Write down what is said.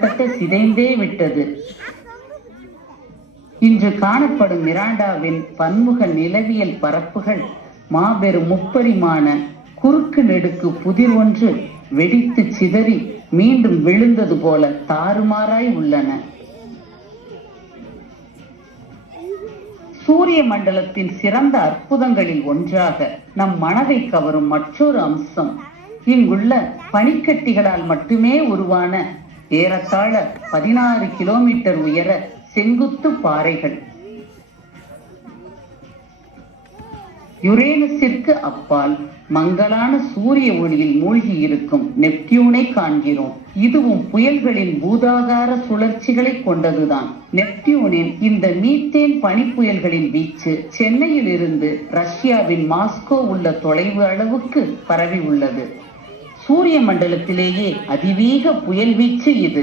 கிட்டத்தட்ட சிதைந்தே விட்டது. இன்று காணப்படும் மிராண்டாவின் பன்முக நிலவியல் பரப்புகள் மாபெரும் முப்பரிமாண குறுக்கு நெடுக்கு புதிர் ஒன்று வெடித்து சிதறி மீண்டும் விழுந்தது போல தாறுமாறாய் உள்ளன. சூரிய மண்டலத்தின் சிறந்த அற்புதங்களில் ஒன்றாக நம் மனதை கவரும் மற்றொரு அம்சம் இங்குள்ள பனிக்கட்டிகளால் மட்டுமே உருவான ஏறத்தாழ 16 கிலோமீட்டர் உயர செங்குத்து பாறைகள். யுரேனஸிற்கு அப்பால் மங்கலான சூரிய ஒளியில் மூழ்கி இருக்கும் நெப்டியூனை காண்கிறோம். இதுவும் புயல்களின் பூதாகார சுழற்சிகளை கொண்டதுதான். நெப்டியூனின் இந்த மீத்தேன் பனிப்புயல்களின் வீச்சு சென்னையில் இருந்து ரஷ்யாவின் மாஸ்கோ உள்ள தொலைவு அளவுக்கு பரவி உள்ளது. சூரிய மண்டலத்திலேயே அதிவேக புயல் வீச்சு இது.